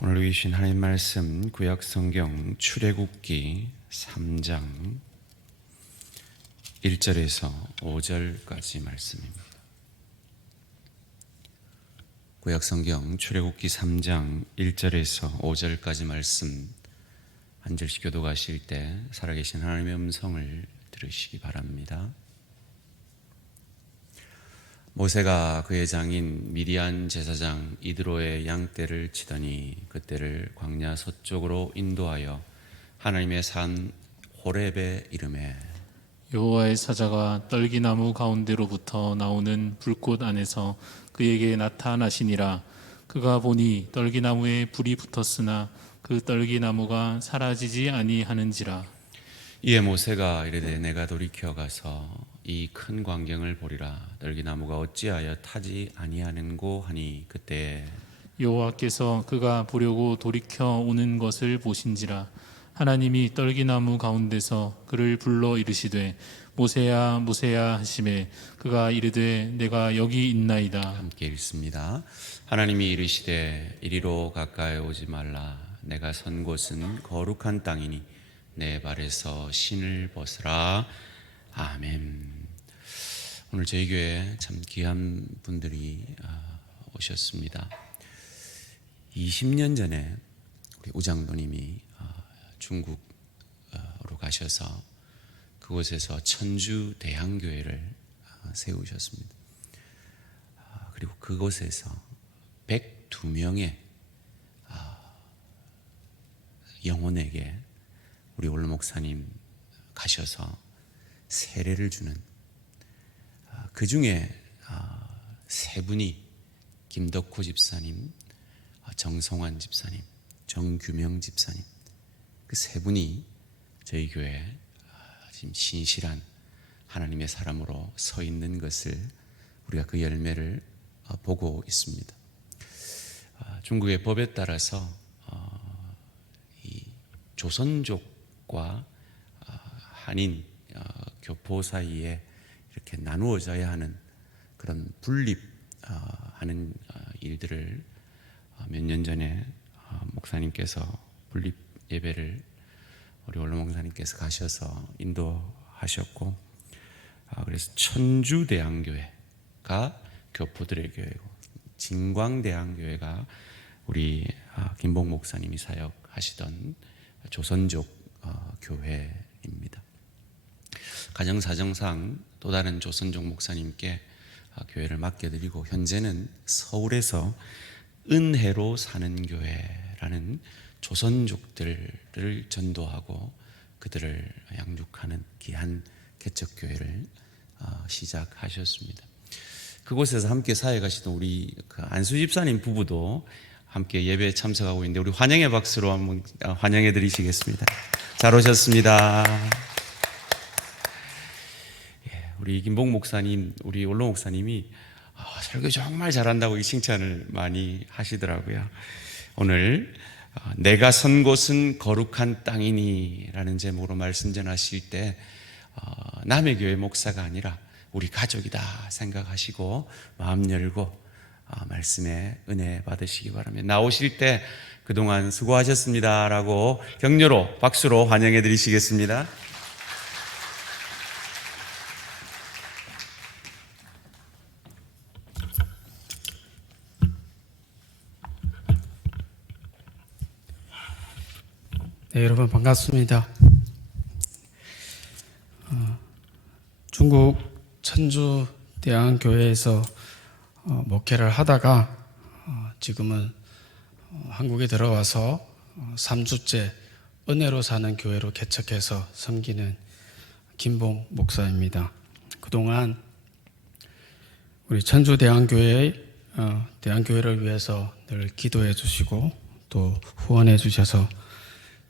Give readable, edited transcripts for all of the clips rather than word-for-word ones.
오늘 주신 하나님 말씀 구약 성경 출애굽기 3장 1절에서 5절까지 말씀입니다. 구약 성경 출애굽기 3장 1절에서 5절까지 말씀 한 절씩 교독하실 때 살아계신 하나님의 음성을 들으시기 바랍니다. 모세가 그의 장인 미디안 제사장 이드로의 양떼를 치더니 그 떼를 광야 서쪽으로 인도하여 하나님의 산 호렙에 이르매 여호와의 사자가 떨기나무 가운데로부터 나오는 불꽃 안에서 그에게 나타나시니라. 그가 보니 떨기나무에 불이 붙었으나 그 떨기나무가 사라지지 아니하는지라. 이에 모세가 이르되 내가 돌이켜 가서 이 큰 광경을 보리라. 떨기나무가 어찌하여 타지 아니하는고 하니 그때 여호와께서 그가 보려고 돌이켜 오는 것을 보신지라. 하나님이 떨기나무 가운데서 그를 불러 이르시되 모세야 모세야 하시매 그가 이르되 내가 여기 있나이다. 함께 읽습니다. 하나님이 이르시되 이리로 가까이 오지 말라. 내가 선 곳은 거룩한 땅이니 내 발에서 신을 벗으라. 아멘. 오늘 저희 교회에 참 귀한 분들이 오셨습니다. 20년 전에 우리 우장도님이 중국으로 가셔서 그곳에서 천주 대항교회를 세우셨습니다. 그리고 그곳에서 102명의 영혼에게 우리 원로 목사님 가셔서 세례를 주는 그 중에 세 분이 김덕호 집사님, 정성환 집사님, 정규명 집사님 그 세 분이 저희 교회에 지금 신실한 하나님의 사람으로 서 있는 것을 우리가 그 열매를 보고 있습니다. 중국의 법에 따라서 이 조선족과 한인 교포 사이에 이렇게 나누어져야 하는 그런 분립하는 일들을 몇 년 전에 목사님께서 분립 예배를 우리 원로 목사님께서 가셔서 인도하셨고 그래서 천주대항교회가 교포들의 교회고 진광대항교회가 우리 김봉 목사님이 사역하시던 조선족 교회입니다. 가정사정상 또 다른 조선족 목사님께 교회를 맡겨드리고 현재는 서울에서 은혜로 사는 교회라는 조선족들을 전도하고 그들을 양육하는 귀한 개척교회를 시작하셨습니다. 그곳에서 함께 사역하시던 우리 안수 집사님 부부도 함께 예배에 참석하고 있는데 우리 환영의 박수로 한번 환영해 드리시겠습니다. 잘 오셨습니다. 우리 김봉 목사님, 우리 원로 목사님이 설교 정말 잘한다고 칭찬을 많이 하시더라고요. 오늘 내가 선 곳은 거룩한 땅이니 라는 제목으로 말씀 전하실 때 남의 교회 목사가 아니라 우리 가족이다 생각하시고 마음 열고 말씀에 은혜 받으시기 바랍니다. 나오실 때 그동안 수고하셨습니다 라고 격려로 박수로 환영해 드리시겠습니다. 네, 여러분 반갑습니다. 중국 천주대항교회에서 목회를 하다가 지금은 한국에 들어와서 3주째 은혜로 사는 교회로 개척해서 섬기는 김봉 목사입니다. 그동안 우리 천주대항교회의 대항교회를 위해서 늘 기도해 주시고 또 후원해 주셔서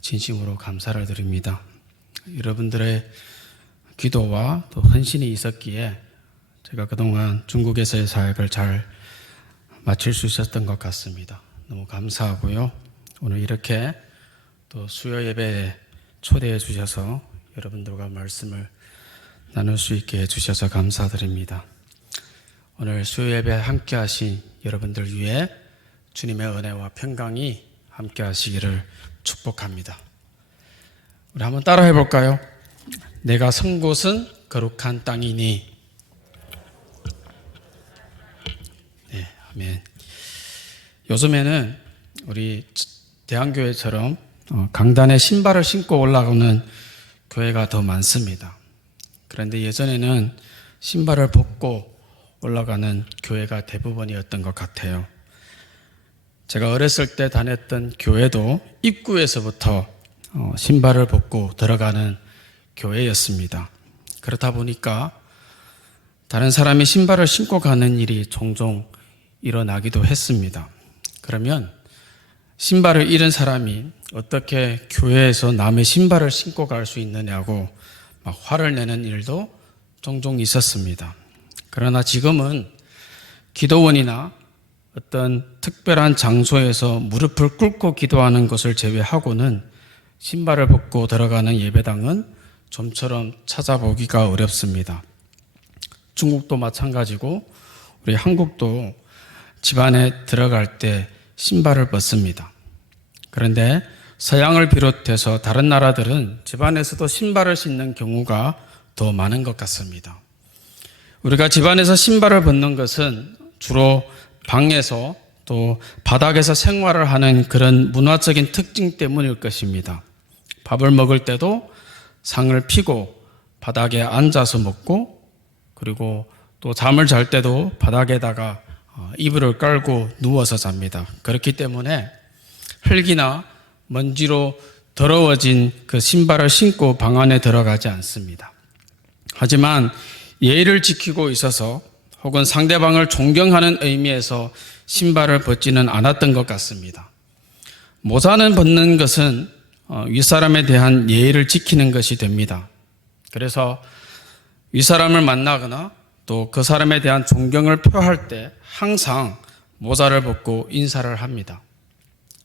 진심으로 감사를 드립니다. 여러분들의 기도와 또 헌신이 있었기에 제가 그동안 중국에서의 사역을 잘 마칠 수 있었던 것 같습니다. 너무 감사하고요. 오늘 이렇게 또 수요 예배에 초대해 주셔서 여러분들과 말씀을 나눌 수 있게 해주셔서 감사드립니다. 오늘 수요 예배에 함께 하신 여러분들 위해 주님의 은혜와 평강이 함께 하시기를 축복합니다. 우리 한번 따라해 볼까요? 내가 선 곳은 거룩한 땅이니. 네, 아멘. 요즘에는 우리 대한교회처럼 강단에 신발을 신고 올라오는 교회가 더 많습니다. 그런데 예전에는 신발을 벗고 올라가는 교회가 대부분이었던 것 같아요. 제가 어렸을 때 다녔던 교회도 입구에서부터 신발을 벗고 들어가는 교회였습니다. 그렇다 보니까 다른 사람이 신발을 신고 가는 일이 종종 일어나기도 했습니다. 그러면 신발을 잃은 사람이 어떻게 교회에서 남의 신발을 신고 갈 수 있느냐고 막 화를 내는 일도 종종 있었습니다. 그러나 지금은 기도원이나 어떤 특별한 장소에서 무릎을 꿇고 기도하는 것을 제외하고는 신발을 벗고 들어가는 예배당은 좀처럼 찾아보기가 어렵습니다. 중국도 마찬가지고 우리 한국도 집안에 들어갈 때 신발을 벗습니다. 그런데 서양을 비롯해서 다른 나라들은 집안에서도 신발을 신는 경우가 더 많은 것 같습니다. 우리가 집안에서 신발을 벗는 것은 주로 방에서 또 바닥에서 생활을 하는 그런 문화적인 특징 때문일 것입니다. 밥을 먹을 때도 상을 펴고 바닥에 앉아서 먹고, 그리고 또 잠을 잘 때도 바닥에다가 이불을 깔고 누워서 잡니다. 그렇기 때문에 흙이나 먼지로 더러워진 그 신발을 신고 방 안에 들어가지 않습니다. 하지만 예의를 지키고 있어서 혹은 상대방을 존경하는 의미에서 신발을 벗지는 않았던 것 같습니다. 모자는 벗는 것은 윗사람에 대한 예의를 지키는 것이 됩니다. 그래서 윗사람을 만나거나 또 그 사람에 대한 존경을 표할 때 항상 모자를 벗고 인사를 합니다.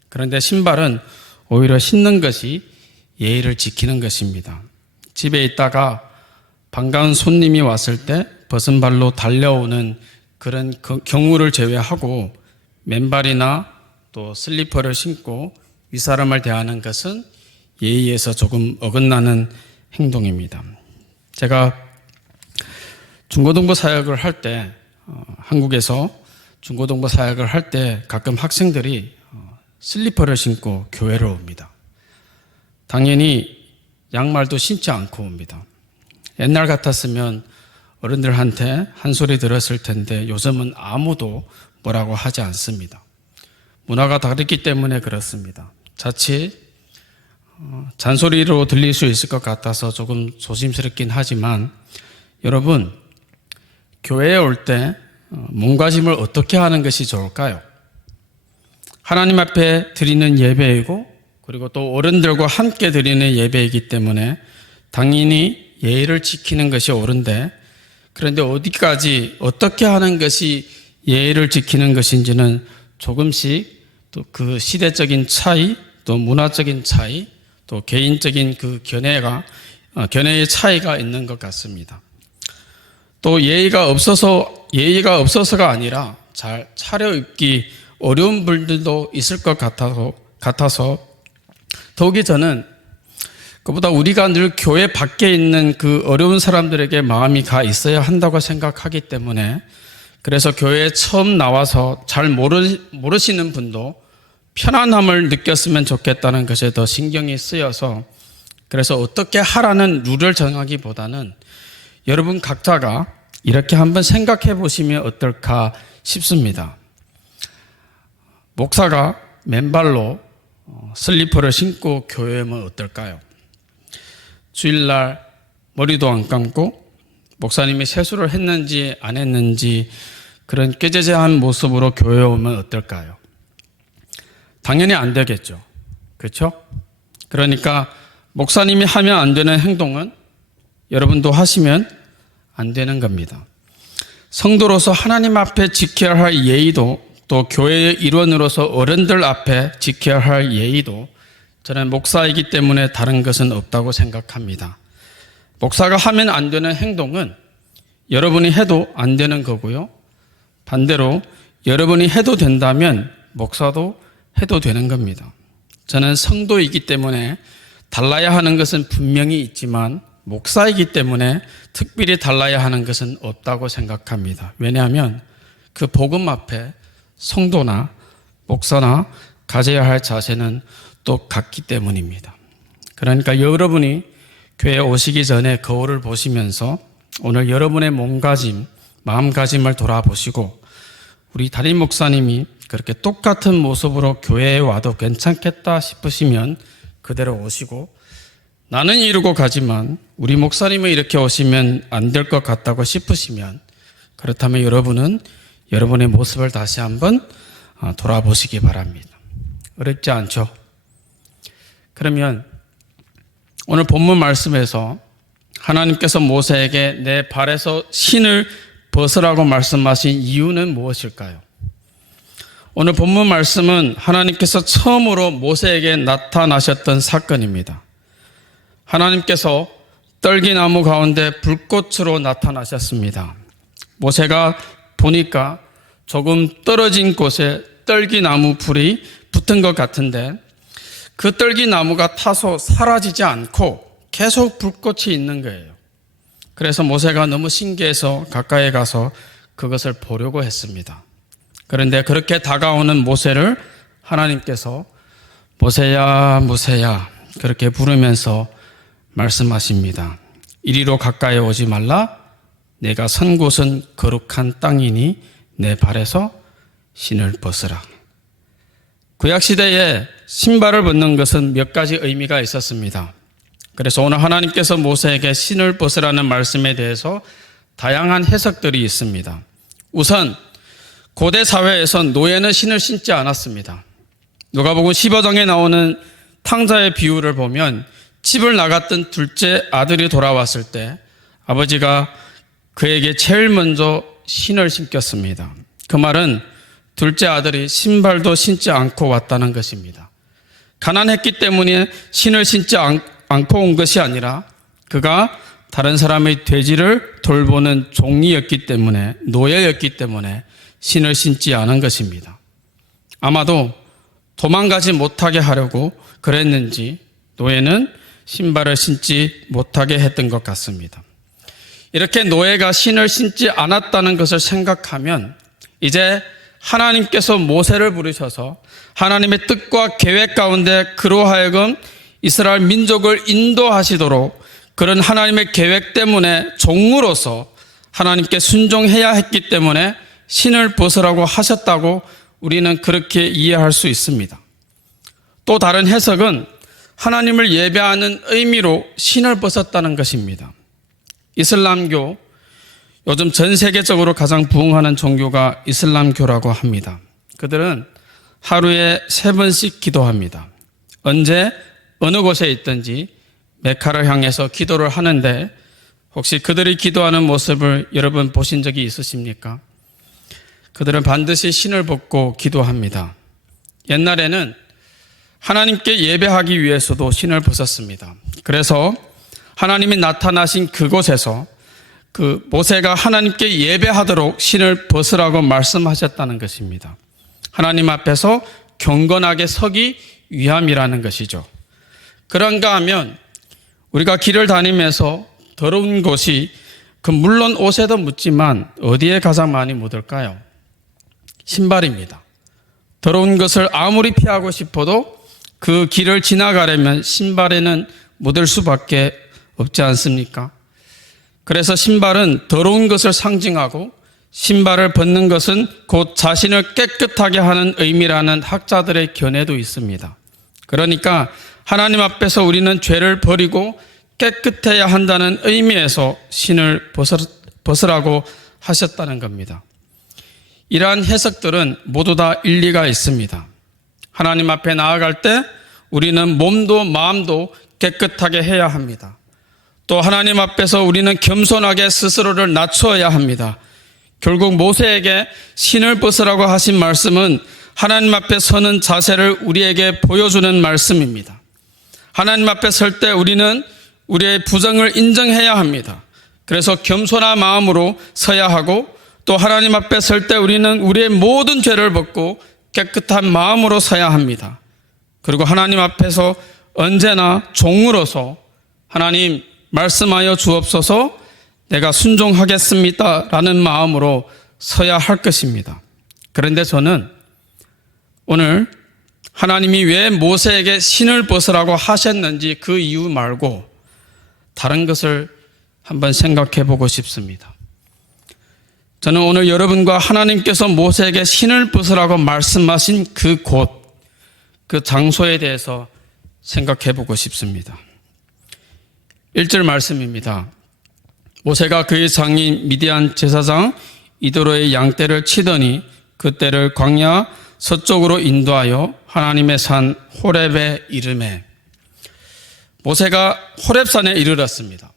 그런데 신발은 오히려 신는 것이 예의를 지키는 것입니다. 집에 있다가 반가운 손님이 왔을 때 벗은 발로 달려오는 그런 경우를 제외하고 맨발이나 또 슬리퍼를 신고 윗사람을 대하는 것은 예의에서 조금 어긋나는 행동입니다. 제가 중고등부 사역을 할 때 한국에서 중고등부 사역을 할 때 가끔 학생들이 슬리퍼를 신고 교회를 옵니다. 당연히 양말도 신지 않고 옵니다. 옛날 같았으면 어른들한테 한 소리 들었을 텐데 요즘은 아무도 뭐라고 하지 않습니다. 문화가 다르기 때문에 그렇습니다. 자칫 잔소리로 들릴 수 있을 것 같아서 조금 조심스럽긴 하지만 여러분, 교회에 올 때 몸가짐을 어떻게 하는 것이 좋을까요? 하나님 앞에 드리는 예배이고 그리고 또 어른들과 함께 드리는 예배이기 때문에 당연히 예의를 지키는 것이 옳은데, 그런데 어디까지 어떻게 하는 것이 예의를 지키는 것인지는 조금씩 또 그 시대적인 차이, 또 문화적인 차이, 또 개인적인 그 견해의 차이가 있는 것 같습니다. 또 예의가 없어서가 아니라 잘 차려입기 어려운 분들도 있을 것 같아서 더욱이 저는 그보다 우리가 늘 교회 밖에 있는 그 어려운 사람들에게 마음이 가 있어야 한다고 생각하기 때문에, 그래서 교회에 처음 나와서 잘 모르시는 분도 편안함을 느꼈으면 좋겠다는 것에 더 신경이 쓰여서, 그래서 어떻게 하라는 룰을 정하기보다는 여러분 각자가 이렇게 한번 생각해 보시면 어떨까 싶습니다. 목사가 맨발로 슬리퍼를 신고 교회에 오면 어떨까요? 주일날 머리도 안 감고 목사님이 세수를 했는지 안 했는지 그런 꾀죄죄한 모습으로 교회에 오면 어떨까요? 당연히 안 되겠죠. 그렇죠? 그러니까 목사님이 하면 안 되는 행동은 여러분도 하시면 안 되는 겁니다. 성도로서 하나님 앞에 지켜야 할 예의도, 또 교회의 일원으로서 어른들 앞에 지켜야 할 예의도 저는 목사이기 때문에 다른 것은 없다고 생각합니다. 목사가 하면 안 되는 행동은 여러분이 해도 안 되는 거고요. 반대로 여러분이 해도 된다면 목사도 해도 되는 겁니다. 저는 성도이기 때문에 달라야 하는 것은 분명히 있지만 목사이기 때문에 특별히 달라야 하는 것은 없다고 생각합니다. 왜냐하면 그 복음 앞에 성도나 목사나 가져야 할 자세는 또 같기 때문입니다. 그러니까 여러분이 교회에 오시기 전에 거울을 보시면서 오늘 여러분의 몸가짐, 마음가짐을 돌아보시고 우리 담임 목사님이 그렇게 똑같은 모습으로 교회에 와도 괜찮겠다 싶으시면 그대로 오시고, 나는 이루고 가지만 우리 목사님은 이렇게 오시면 안 될 것 같다고 싶으시면, 그렇다면 여러분은 여러분의 모습을 다시 한번 돌아보시기 바랍니다. 어렵지 않죠? 그러면 오늘 본문 말씀에서 하나님께서 모세에게 내 발에서 신을 벗으라고 말씀하신 이유는 무엇일까요? 오늘 본문 말씀은 하나님께서 처음으로 모세에게 나타나셨던 사건입니다. 하나님께서 떨기나무 가운데 불꽃으로 나타나셨습니다. 모세가 보니까 조금 떨어진 곳에 떨기나무 불이 붙은 것 같은데 그 떨기나무가 타서 사라지지 않고 계속 불꽃이 있는 거예요. 그래서 모세가 너무 신기해서 가까이 가서 그것을 보려고 했습니다. 그런데 그렇게 다가오는 모세를 하나님께서 모세야, 모세야 그렇게 부르면서 말씀하십니다. 이리로 가까이 오지 말라. 내가 선 곳은 거룩한 땅이니 내 발에서 신을 벗으라. 구약시대에 신발을 벗는 것은 몇 가지 의미가 있었습니다. 그래서 오늘 하나님께서 모세에게 신을 벗으라는 말씀에 대해서 다양한 해석들이 있습니다. 우선 고대 사회에서 노예는 신을 신지 않았습니다. 누가복음 15장에 나오는 탕자의 비유를 보면 집을 나갔던 둘째 아들이 돌아왔을 때 아버지가 그에게 제일 먼저 신을 신겼습니다. 그 말은 둘째 아들이 신발도 신지 않고 왔다는 것입니다. 가난했기 때문에 신을 신지 않고 온 것이 아니라 그가 다른 사람의 돼지를 돌보는 종이었기 때문에, 노예였기 때문에 신을 신지 않은 것입니다. 아마도 도망가지 못하게 하려고 그랬는지 노예는 신발을 신지 못하게 했던 것 같습니다. 이렇게 노예가 신을 신지 않았다는 것을 생각하면 이제 하나님께서 모세를 부르셔서 하나님의 뜻과 계획 가운데 그로 하여금 이스라엘 민족을 인도하시도록 그런 하나님의 계획 때문에 종으로서 하나님께 순종해야 했기 때문에 신을 벗으라고 하셨다고 우리는 그렇게 이해할 수 있습니다. 또 다른 해석은 하나님을 예배하는 의미로 신을 벗었다는 것입니다. 이슬람교, 요즘 전 세계적으로 가장 부흥하는 종교가 이슬람교라고 합니다. 그들은 하루에 3번씩 기도합니다. 언제 어느 곳에 있든지 메카를 향해서 기도를 하는데 혹시 그들이 기도하는 모습을 여러분 보신 적이 있으십니까? 그들은 반드시 신을 벗고 기도합니다. 옛날에는 하나님께 예배하기 위해서도 신을 벗었습니다. 그래서 하나님이 나타나신 그곳에서 그 모세가 하나님께 예배하도록 신을 벗으라고 말씀하셨다는 것입니다. 하나님 앞에서 경건하게 서기 위함이라는 것이죠. 그런가 하면 우리가 길을 다니면서 더러운 곳이 물론 옷에도 묻지만 어디에 가장 많이 묻을까요? 신발입니다. 더러운 것을 아무리 피하고 싶어도 그 길을 지나가려면 신발에는 묻을 수밖에 없지 않습니까? 그래서 신발은 더러운 것을 상징하고 신발을 벗는 것은 곧 자신을 깨끗하게 하는 의미라는 학자들의 견해도 있습니다. 그러니까 하나님 앞에서 우리는 죄를 버리고 깨끗해야 한다는 의미에서 신을 벗으라고 하셨다는 겁니다. 이러한 해석들은 모두 다 일리가 있습니다. 하나님 앞에 나아갈 때 우리는 몸도 마음도 깨끗하게 해야 합니다. 또 하나님 앞에서 우리는 겸손하게 스스로를 낮추어야 합니다. 결국 모세에게 신을 벗으라고 하신 말씀은 하나님 앞에 서는 자세를 우리에게 보여주는 말씀입니다. 하나님 앞에 설 때 우리는 우리의 부정을 인정해야 합니다. 그래서 겸손한 마음으로 서야 하고 또 하나님 앞에 설 때 우리는 우리의 모든 죄를 벗고 깨끗한 마음으로 서야 합니다. 그리고 하나님 앞에서 언제나 종으로서 하나님 말씀하여 주옵소서 내가 순종하겠습니다 라는 마음으로 서야 할 것입니다. 그런데 저는 오늘 하나님이 왜 모세에게 신을 벗으라고 하셨는지 그 이유 말고 다른 것을 한번 생각해 보고 싶습니다. 저는 오늘 여러분과 하나님께서 모세에게 신을 벗으라고 말씀하신 그 곳, 그 장소에 대해서 생각해 보고 싶습니다. 1절 말씀입니다. 모세가 그의 장인 미디안 제사장 이도로의 양떼를 치더니 그 떼를 광야 서쪽으로 인도하여 하나님의 산 호렙에 이르매. 모세가 호렙산에 이르렀습니다.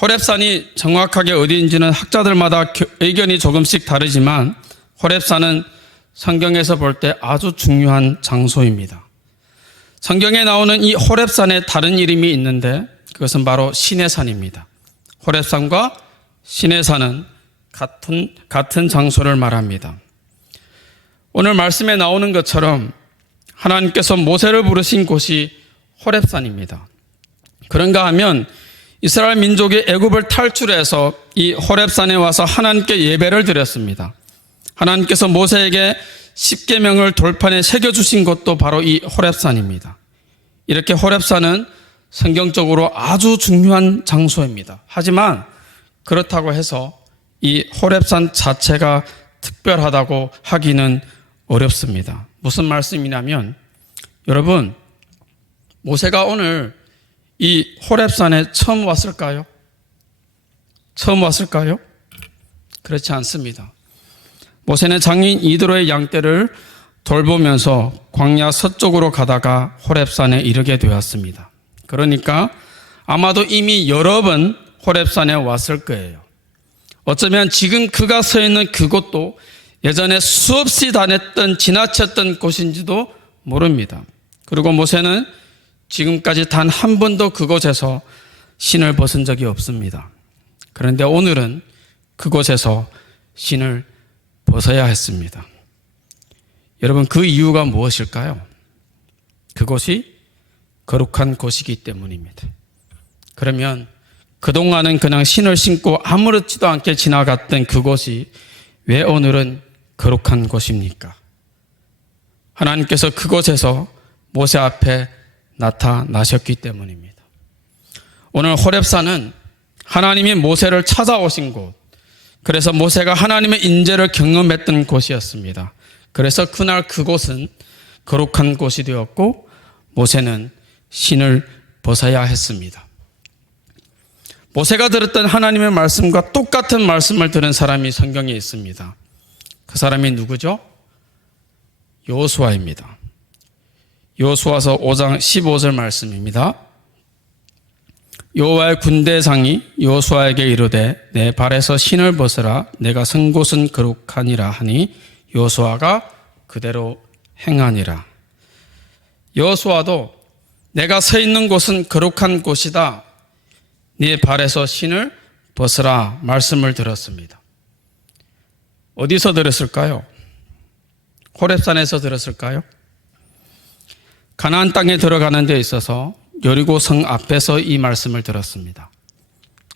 호렙산이 정확하게 어디인지는 학자들마다 의견이 조금씩 다르지만 호렙산은 성경에서 볼 때 아주 중요한 장소입니다. 성경에 나오는 이 호렙산에 다른 이름이 있는데 그것은 바로 신의 산입니다. 호렙산과 신의 산은 같은 장소를 말합니다. 오늘 말씀에 나오는 것처럼 하나님께서 모세를 부르신 곳이 호렙산입니다. 그런가 하면 이스라엘 민족이 애굽을 탈출해서 이 호렙산에 와서 하나님께 예배를 드렸습니다. 하나님께서 모세에게 십계명을 돌판에 새겨주신 곳도 바로 이 호렙산입니다. 이렇게 호렙산은 성경적으로 아주 중요한 장소입니다. 하지만 그렇다고 해서 이 호렙산 자체가 특별하다고 하기는 어렵습니다. 무슨 말씀이냐면 여러분 모세가 오늘 이 호렙산에 처음 왔을까요? 처음 왔을까요? 그렇지 않습니다. 모세는 장인 이드로의 양떼를 돌보면서 광야 서쪽으로 가다가 호렙산에 이르게 되었습니다. 그러니까 아마도 이미 여러 번 호렙산에 왔을 거예요. 어쩌면 지금 그가 서 있는 그곳도 예전에 수없이 다녔던 지나쳤던 곳인지도 모릅니다. 그리고 모세는 지금까지 단 한 번도 그곳에서 신을 벗은 적이 없습니다. 그런데 오늘은 그곳에서 신을 벗어야 했습니다. 여러분 그 이유가 무엇일까요? 그곳이 거룩한 곳이기 때문입니다. 그러면 그동안은 그냥 신을 신고 아무렇지도 않게 지나갔던 그곳이 왜 오늘은 거룩한 곳입니까? 하나님께서 그곳에서 모세 앞에 나타나셨기 때문입니다. 오늘 호렙산은 하나님이 모세를 찾아오신 곳, 그래서 모세가 하나님의 인재를 경험했던 곳이었습니다. 그래서 그날 그곳은 거룩한 곳이 되었고 모세는 신을 벗어야 했습니다. 모세가 들었던 하나님의 말씀과 똑같은 말씀을 들은 사람이 성경에 있습니다. 그 사람이 누구죠? 여호수아입니다. 여호수아서 5장 15절 말씀입니다. 여호와의 군대장이 여호수아에게 이르되 내 발에서 신을 벗으라 내가 선 곳은 거룩하니라 하니 여호수아가 그대로 행하니라. 여호수아도 내가 서 있는 곳은 거룩한 곳이다. 네 발에서 신을 벗으라 말씀을 들었습니다. 어디서 들었을까요? 호렙산에서 들었을까요? 가나안 땅에 들어가는 데 있어서 여리고 성 앞에서 이 말씀을 들었습니다.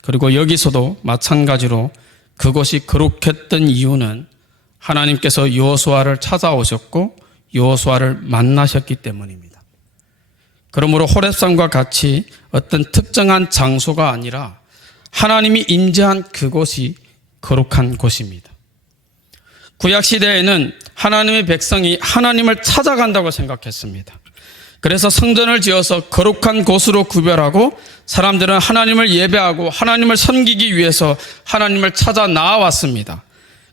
그리고 여기서도 마찬가지로 그곳이 거룩했던 이유는 하나님께서 여호수아를 찾아오셨고 여호수아를 만나셨기 때문입니다. 그러므로 호렙산과 같이 어떤 특정한 장소가 아니라 하나님이 임재한 그곳이 거룩한 곳입니다. 구약시대에는 하나님의 백성이 하나님을 찾아간다고 생각했습니다. 그래서 성전을 지어서 거룩한 곳으로 구별하고 사람들은 하나님을 예배하고 하나님을 섬기기 위해서 하나님을 찾아 나아왔습니다.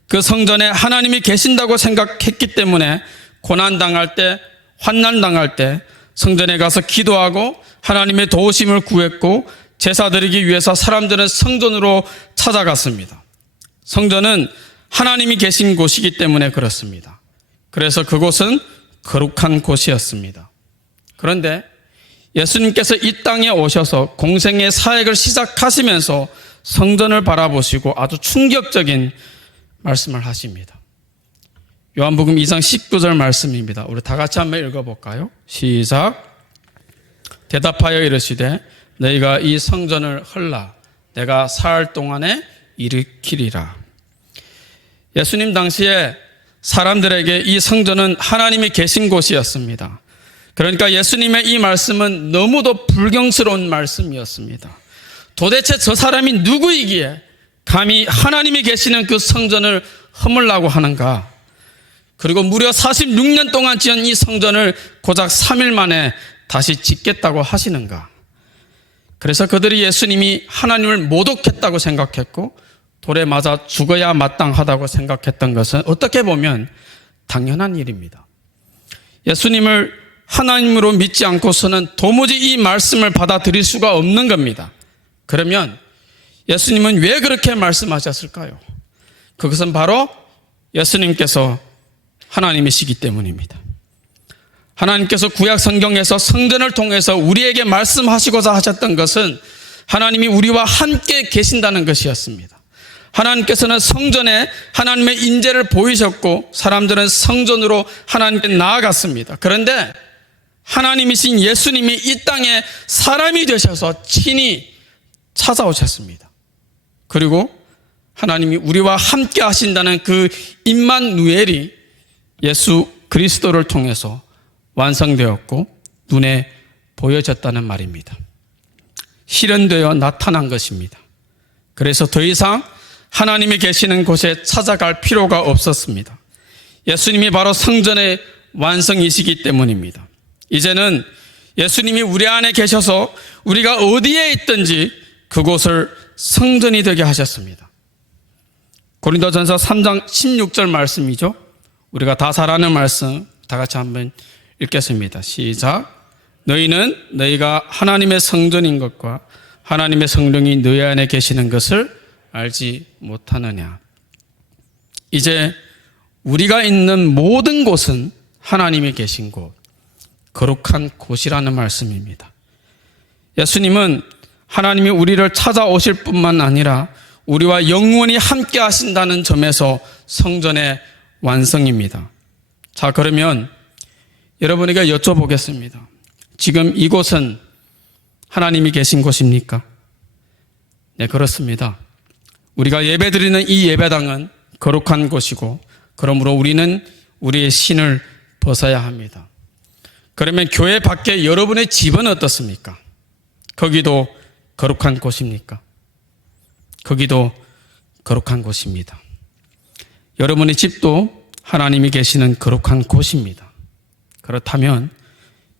그 성전에 하나님이 계신다고 생각했기 때문에 고난당할 때, 환난당할 때 성전에 가서 기도하고 하나님의 도우심을 구했고 제사 드리기 위해서 사람들은 성전으로 찾아갔습니다. 성전은 하나님이 계신 곳이기 때문에 그렇습니다. 그래서 그곳은 거룩한 곳이었습니다. 그런데 예수님께서 이 땅에 오셔서 공생의 사역을 시작하시면서 성전을 바라보시고 아주 충격적인 말씀을 하십니다. 요한복음 2장 19절 말씀입니다. 우리 다 같이 한번 읽어볼까요? 시작. 대답하여 이르시되 너희가 이 성전을 헐라 내가 사흘 동안에 일으키리라. 예수님 당시에 사람들에게 이 성전은 하나님이 계신 곳이었습니다. 그러니까 예수님의 이 말씀은 너무도 불경스러운 말씀이었습니다. 도대체 저 사람이 누구이기에 감히 하나님이 계시는 그 성전을 허물라고 하는가? 그리고 무려 46년 동안 지은 이 성전을 고작 3일 만에 다시 짓겠다고 하시는가? 그래서 그들이 예수님이 하나님을 모독했다고 생각했고 돌에 맞아 죽어야 마땅하다고 생각했던 것은 어떻게 보면 당연한 일입니다. 예수님을 하나님으로 믿지 않고서는 도무지 이 말씀을 받아들일 수가 없는 겁니다. 그러면 예수님은 왜 그렇게 말씀하셨을까요? 그것은 바로 예수님께서 하나님이시기 때문입니다. 하나님께서 구약 성경에서 성전을 통해서 우리에게 말씀하시고자 하셨던 것은 하나님이 우리와 함께 계신다는 것이었습니다. 하나님께서는 성전에 하나님의 임재를 보이셨고 사람들은 성전으로 하나님께 나아갔습니다. 그런데 하나님이신 예수님이 이 땅에 사람이 되셔서 친히 찾아오셨습니다. 그리고 하나님이 우리와 함께 하신다는 그 임마누엘이 예수 그리스도를 통해서 완성되었고 눈에 보여졌다는 말입니다. 실현되어 나타난 것입니다. 그래서 더 이상 하나님이 계시는 곳에 찾아갈 필요가 없었습니다. 예수님이 바로 성전의 완성이시기 때문입니다. 이제는 예수님이 우리 안에 계셔서 우리가 어디에 있든지 그곳을 성전이 되게 하셨습니다. 고린도전서 3장 16절 말씀이죠. 우리가 다 잘 아는 말씀 다 같이 한번 읽겠습니다. 시작. 너희는 너희가 하나님의 성전인 것과 하나님의 성령이 너희 안에 계시는 것을 알지 못하느냐. 이제 우리가 있는 모든 곳은 하나님이 계신 곳, 거룩한 곳이라는 말씀입니다. 예수님은 하나님이 우리를 찾아오실 뿐만 아니라 우리와 영원히 함께 하신다는 점에서 성전의 완성입니다. 자, 그러면 여러분에게 여쭤보겠습니다. 지금 이곳은 하나님이 계신 곳입니까? 네, 그렇습니다. 우리가 예배드리는 이 예배당은 거룩한 곳이고 그러므로 우리는 우리의 신을 벗어야 합니다. 그러면 교회 밖에 여러분의 집은 어떻습니까? 거기도 거룩한 곳입니까? 거기도 거룩한 곳입니다. 여러분의 집도 하나님이 계시는 거룩한 곳입니다. 그렇다면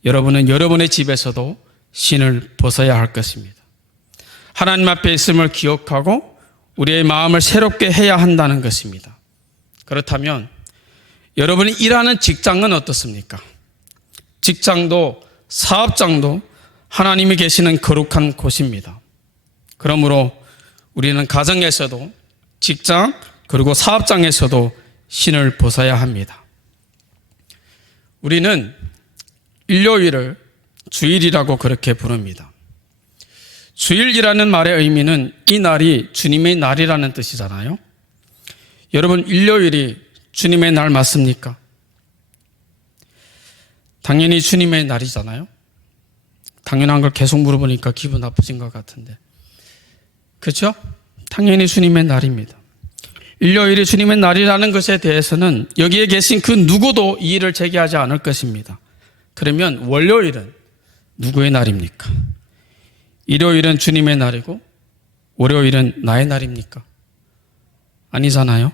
여러분은 여러분의 집에서도 신을 벗어야 할 것입니다. 하나님 앞에 있음을 기억하고 우리의 마음을 새롭게 해야 한다는 것입니다. 그렇다면 여러분이 일하는 직장은 어떻습니까? 직장도 사업장도 하나님이 계시는 거룩한 곳입니다. 그러므로 우리는 가정에서도 직장 그리고 사업장에서도 신을 벗어야 합니다. 우리는 일요일을 주일이라고 그렇게 부릅니다. 주일이라는 말의 의미는 이 날이 주님의 날이라는 뜻이잖아요. 여러분, 일요일이 주님의 날 맞습니까? 당연히 주님의 날이잖아요. 당연한 걸 계속 물어보니까 기분 나쁘신 것 같은데. 그렇죠? 당연히 주님의 날입니다. 일요일이 주님의 날이라는 것에 대해서는 여기에 계신 그 누구도 이의를 제기하지 않을 것입니다. 그러면 월요일은 누구의 날입니까? 일요일은 주님의 날이고 월요일은 나의 날입니까? 아니잖아요.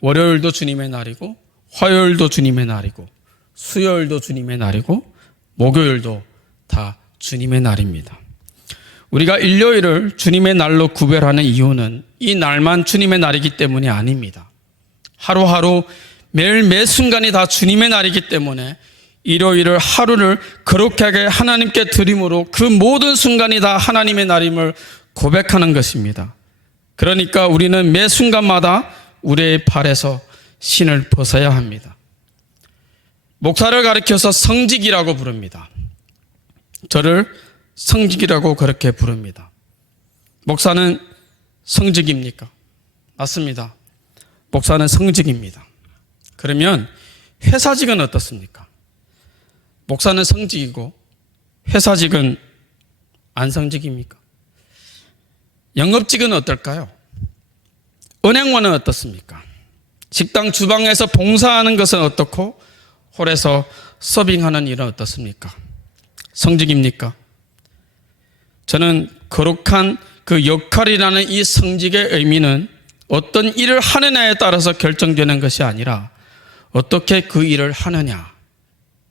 월요일도 주님의 날이고 화요일도 주님의 날이고 수요일도 주님의 날이고 목요일도 다 주님의 날입니다. 우리가 일요일을 주님의 날로 구별하는 이유는 이 날만 주님의 날이기 때문이 아닙니다. 하루하루 매일 매 순간이 다 주님의 날이기 때문에 일요일을 하루를 거룩하게 하나님께 드림으로 그 모든 순간이 다 하나님의 날임을 고백하는 것입니다. 그러니까 우리는 매 순간마다 우리의 발에서 신을 벗어야 합니다. 목사를 가리켜서 성직이라고 부릅니다. 저를 성직이라고 그렇게 부릅니다. 목사는 성직입니까? 맞습니다. 목사는 성직입니다. 그러면 회사직은 어떻습니까? 목사는 성직이고 회사직은 안 성직입니까? 영업직은 어떨까요? 은행원은 어떻습니까? 식당 주방에서 봉사하는 것은 어떻고 홀에서 서빙하는 일은 어떻습니까? 성직입니까? 저는 거룩한 그 역할이라는 이 성직의 의미는 어떤 일을 하느냐에 따라서 결정되는 것이 아니라 어떻게 그 일을 하느냐,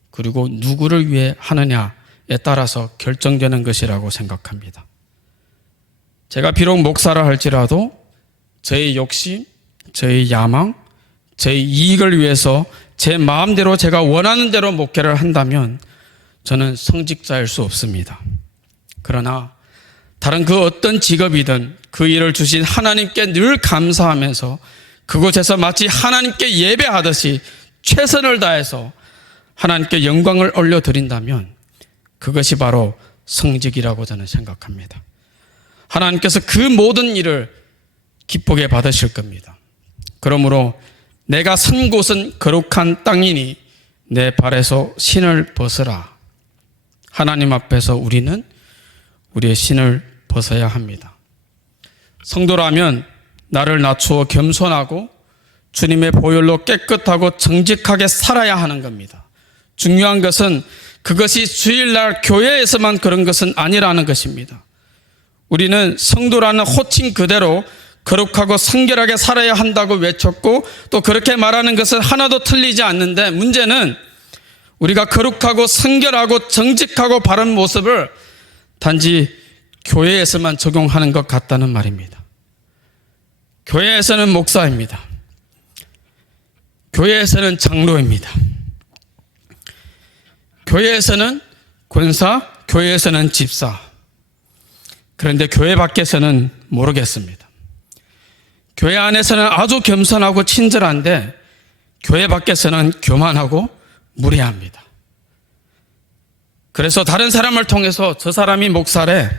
그리고 누구를 위해 하느냐에 따라서 결정되는 것이라고 생각합니다. 제가 비록 목사를 할지라도 저의 욕심, 저의 야망, 저의 이익을 위해서 제 마음대로 제가 원하는 대로 목회를 한다면 저는 성직자일 수 없습니다. 그러나 다른 그 어떤 직업이든 그 일을 주신 하나님께 늘 감사하면서 그곳에서 마치 하나님께 예배하듯이 최선을 다해서 하나님께 영광을 올려드린다면 그것이 바로 성직이라고 저는 생각합니다. 하나님께서 그 모든 일을 기쁘게 받으실 겁니다. 그러므로 내가 선 곳은 거룩한 땅이니 내 발에서 신을 벗으라. 하나님 앞에서 우리는 우리의 신을 벗어야 합니다. 성도라면 나를 낮추어 겸손하고 주님의 보혈로 깨끗하고 정직하게 살아야 하는 겁니다. 중요한 것은 그것이 주일날 교회에서만 그런 것은 아니라는 것입니다. 우리는 성도라는 호칭 그대로 거룩하고 성결하게 살아야 한다고 외쳤고 또 그렇게 말하는 것은 하나도 틀리지 않는데 문제는 우리가 거룩하고 성결하고 정직하고 바른 모습을 단지 교회에서만 적용하는 것 같다는 말입니다. 교회에서는 목사입니다. 교회에서는 장로입니다. 교회에서는 권사, 교회에서는 집사. 그런데 교회 밖에서는 모르겠습니다. 교회 안에서는 아주 겸손하고 친절한데 교회 밖에서는 교만하고 무례합니다. 그래서 다른 사람을 통해서 저 사람이 목사래,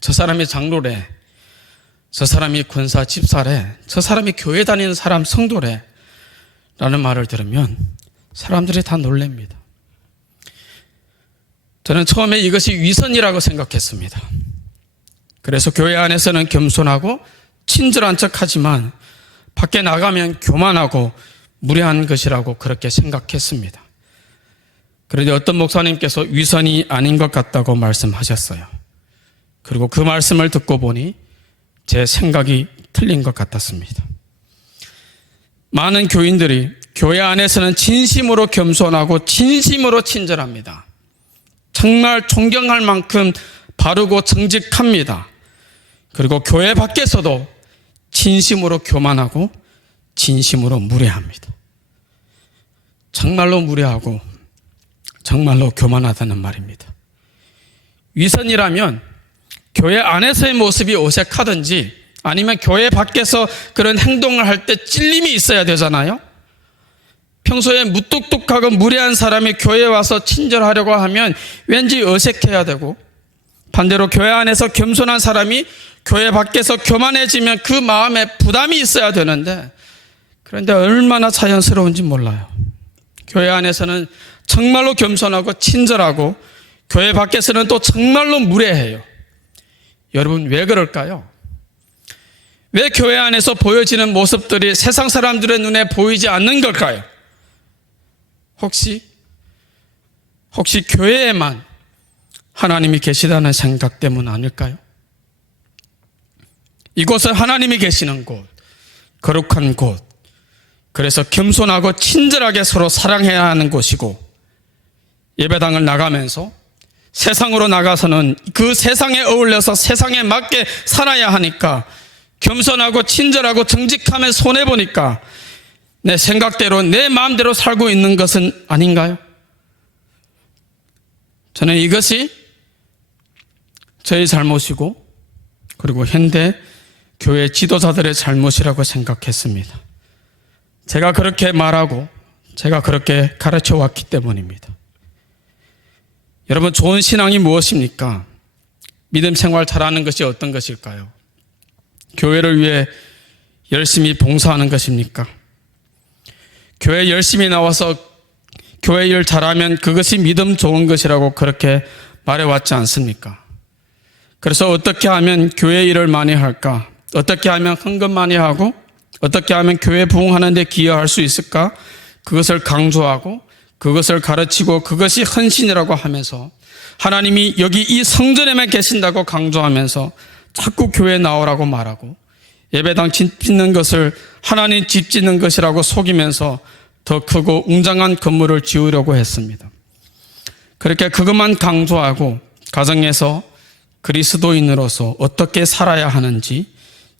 저 사람이 장로래, 저 사람이 권사 집사래, 저 사람이 교회 다니는 사람 성도래 라는 말을 들으면 사람들이 다 놀랍니다. 저는 처음에 이것이 위선이라고 생각했습니다. 그래서 교회 안에서는 겸손하고 친절한 척하지만 밖에 나가면 교만하고 무례한 것이라고 그렇게 생각했습니다. 그런데 어떤 목사님께서 위선이 아닌 것 같다고 말씀하셨어요. 그리고 그 말씀을 듣고 보니 제 생각이 틀린 것 같았습니다. 많은 교인들이 교회 안에서는 진심으로 겸손하고 진심으로 친절합니다. 정말 존경할 만큼 바르고 정직합니다. 그리고 교회 밖에서도 진심으로 교만하고 진심으로 무례합니다. 정말로 무례하고 정말로 교만하다는 말입니다. 위선이라면 교회 안에서의 모습이 어색하든지 아니면 교회 밖에서 그런 행동을 할 때 찔림이 있어야 되잖아요. 평소에 무뚝뚝하고 무례한 사람이 교회에 와서 친절하려고 하면 왠지 어색해야 되고 반대로 교회 안에서 겸손한 사람이 교회 밖에서 교만해지면 그 마음에 부담이 있어야 되는데 그런데 얼마나 자연스러운지 몰라요. 교회 안에서는 정말로 겸손하고 친절하고 교회 밖에서는 또 정말로 무례해요. 여러분 왜 그럴까요? 왜 교회 안에서 보여지는 모습들이 세상 사람들의 눈에 보이지 않는 걸까요? 혹시 교회에만 하나님이 계시다는 생각 때문 아닐까요? 이곳은 하나님이 계시는 곳, 거룩한 곳, 그래서 겸손하고 친절하게 서로 사랑해야 하는 곳이고 예배당을 나가면서 세상으로 나가서는 그 세상에 어울려서 세상에 맞게 살아야 하니까 겸손하고 친절하고 정직하면 손해보니까 내 생각대로 내 마음대로 살고 있는 것은 아닌가요? 저는 이것이 저의 잘못이고 그리고 현대 교회 지도자들의 잘못이라고 생각했습니다. 제가 그렇게 말하고 제가 그렇게 가르쳐 왔기 때문입니다. 여러분 좋은 신앙이 무엇입니까? 믿음 생활 잘하는 것이 어떤 것일까요? 교회를 위해 열심히 봉사하는 것입니까? 교회 열심히 나와서 교회 일 잘하면 그것이 믿음 좋은 것이라고 그렇게 말해왔지 않습니까? 그래서 어떻게 하면 교회 일을 많이 할까? 어떻게 하면 헌금 많이 하고 어떻게 하면 교회 부흥하는 데 기여할 수 있을까? 그것을 강조하고 그것을 가르치고 그것이 헌신이라고 하면서 하나님이 여기 이 성전에만 계신다고 강조하면서 자꾸 교회에 나오라고 말하고 예배당 집 짓는 것을 하나님 집 짓는 것이라고 속이면서 더 크고 웅장한 건물을 지으려고 했습니다. 그렇게 그것만 강조하고 가정에서 그리스도인으로서 어떻게 살아야 하는지,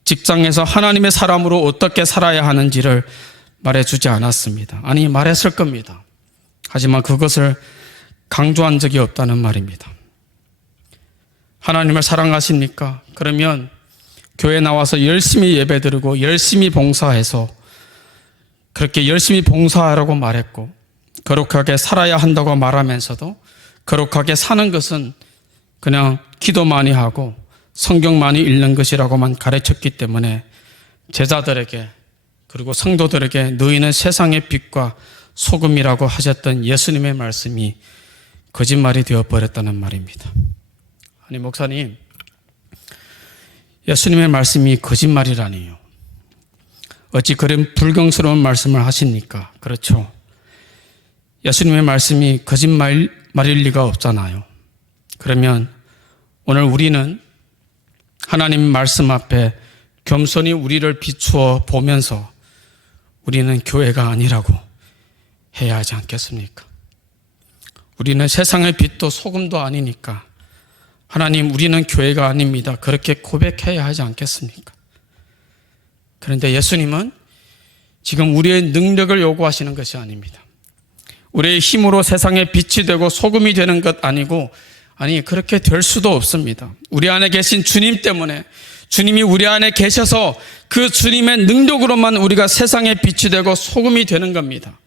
직장에서 하나님의 사람으로 어떻게 살아야 하는지를 말해주지 않았습니다. 아니, 말했을 겁니다. 하지만 그것을 강조한 적이 없다는 말입니다. 하나님을 사랑하십니까? 그러면 교회 나와서 열심히 예배드리고 열심히 봉사해서 그렇게 열심히 봉사하라고 말했고 거룩하게 살아야 한다고 말하면서도 거룩하게 사는 것은 그냥 기도 많이 하고 성경 많이 읽는 것이라고만 가르쳤기 때문에 제자들에게 그리고 성도들에게 너희는 세상의 빛과 소금이라고 하셨던 예수님의 말씀이 거짓말이 되어버렸다는 말입니다. 아니, 목사님, 예수님의 말씀이 거짓말이라니요. 어찌 그런 불경스러운 말씀을 하십니까? 그렇죠. 예수님의 말씀이 거짓말일 리가 없잖아요. 그러면 오늘 우리는 하나님 말씀 앞에 겸손히 우리를 비추어 보면서 우리는 교회가 아니라고 해야 하지 않겠습니까? 우리는 세상의 빛도 소금도 아니니까 하나님, 우리는 교회가 아닙니다. 그렇게 고백해야 하지 않겠습니까? 그런데 예수님은 지금 우리의 능력을 요구하시는 것이 아닙니다. 우리의 힘으로 세상에 빛이 되고 소금이 되는 것 아니고, 아니, 그렇게 될 수도 없습니다. 우리 안에 계신 주님 때문에, 주님이 우리 안에 계셔서 그 주님의 능력으로만 우리가 세상에 빛이 되고 소금이 되는 겁니다.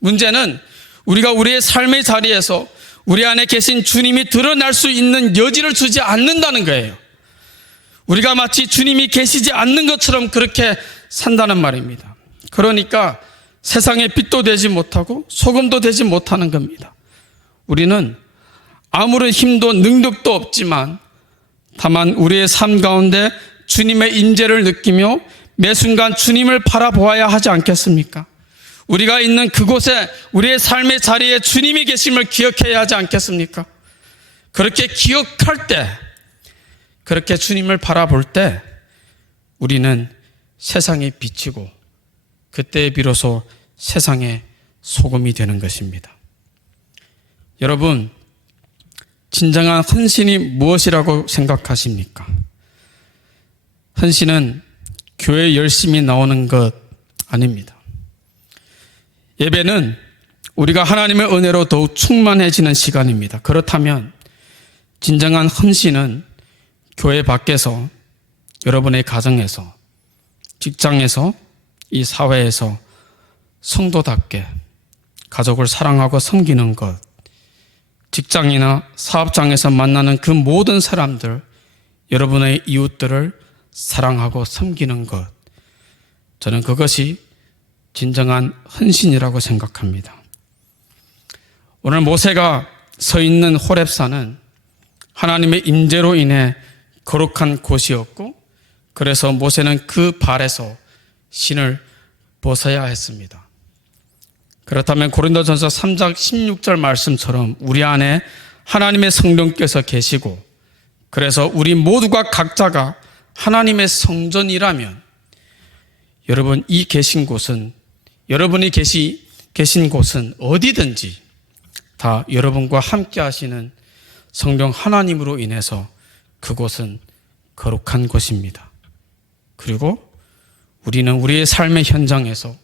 문제는 우리가 우리의 삶의 자리에서 우리 안에 계신 주님이 드러날 수 있는 여지를 주지 않는다는 거예요. 우리가 마치 주님이 계시지 않는 것처럼 그렇게 산다는 말입니다. 그러니까 세상에 빛도 되지 못하고 소금도 되지 못하는 겁니다. 우리는 아무런 힘도 능력도 없지만 다만 우리의 삶 가운데 주님의 임재를 느끼며 매 순간 주님을 바라보아야 하지 않겠습니까? 우리가 있는 그곳에 우리의 삶의 자리에 주님이 계심을 기억해야 하지 않겠습니까? 그렇게 기억할 때, 그렇게 주님을 바라볼 때 우리는 세상에 비치고 그때 비로소 세상의 소금이 되는 것입니다. 여러분, 진정한 헌신이 무엇이라고 생각하십니까? 헌신은 교회 열심히 나오는 것 아닙니다. 예배는 우리가 하나님의 은혜로 더욱 충만해지는 시간입니다. 그렇다면 진정한 헌신은 교회 밖에서, 여러분의 가정에서, 직장에서, 이 사회에서 성도답게 가족을 사랑하고 섬기는 것, 직장이나 사업장에서 만나는 그 모든 사람들, 여러분의 이웃들을 사랑하고 섬기는 것, 저는 그것이 진정한 헌신이라고 생각합니다. 오늘 모세가 서 있는 호렙산은 하나님의 임재로 인해 거룩한 곳이었고, 그래서 모세는 그 발에서 신을 벗어야 했습니다. 그렇다면 고린도전서 3장 16절 말씀처럼 우리 안에 하나님의 성령께서 계시고, 그래서 우리 모두가 각자가 하나님의 성전이라면, 여러분, 이 계신 곳은, 여러분이 계신 곳은 어디든지 다 여러분과 함께 하시는 성령 하나님으로 인해서 그곳은 거룩한 곳입니다. 그리고 우리는 우리의 삶의 현장에서,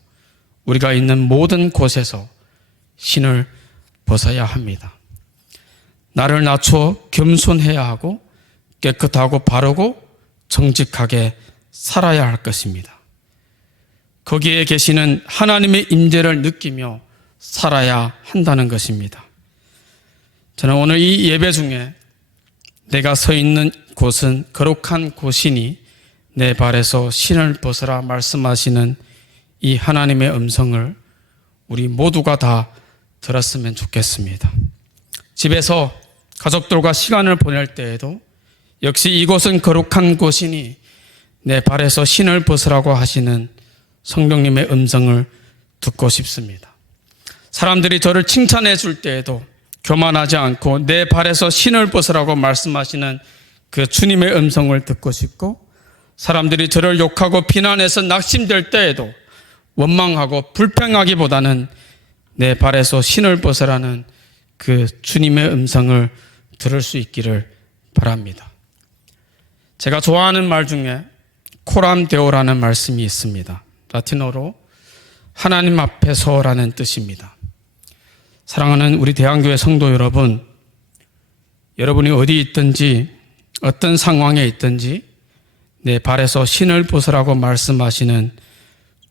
우리가 있는 모든 곳에서 신을 벗어야 합니다. 나를 낮춰 겸손해야 하고 깨끗하고 바르고 정직하게 살아야 할 것입니다. 거기에 계시는 하나님의 임재를 느끼며 살아야 한다는 것입니다. 저는 오늘 이 예배 중에 내가 서 있는 곳은 거룩한 곳이니 내 발에서 신을 벗으라 말씀하시는 이 하나님의 음성을 우리 모두가 다 들었으면 좋겠습니다. 집에서 가족들과 시간을 보낼 때에도 역시 이곳은 거룩한 곳이니 내 발에서 신을 벗으라고 하시는 성령님의 음성을 듣고 싶습니다. 사람들이 저를 칭찬해 줄 때에도 교만하지 않고 내 발에서 신을 벗으라고 말씀하시는 그 주님의 음성을 듣고 싶고, 사람들이 저를 욕하고 비난해서 낙심될 때에도 원망하고 불평하기보다는 내 발에서 신을 벗으라는 그 주님의 음성을 들을 수 있기를 바랍니다. 제가 좋아하는 말 중에 코람 데오라는 말씀이 있습니다. 라틴어로 하나님 앞에서라는 뜻입니다. 사랑하는 우리 대한교회 성도 여러분, 여러분이 어디 있든지 어떤 상황에 있든지 내 발에서 신을 벗으라고 말씀하시는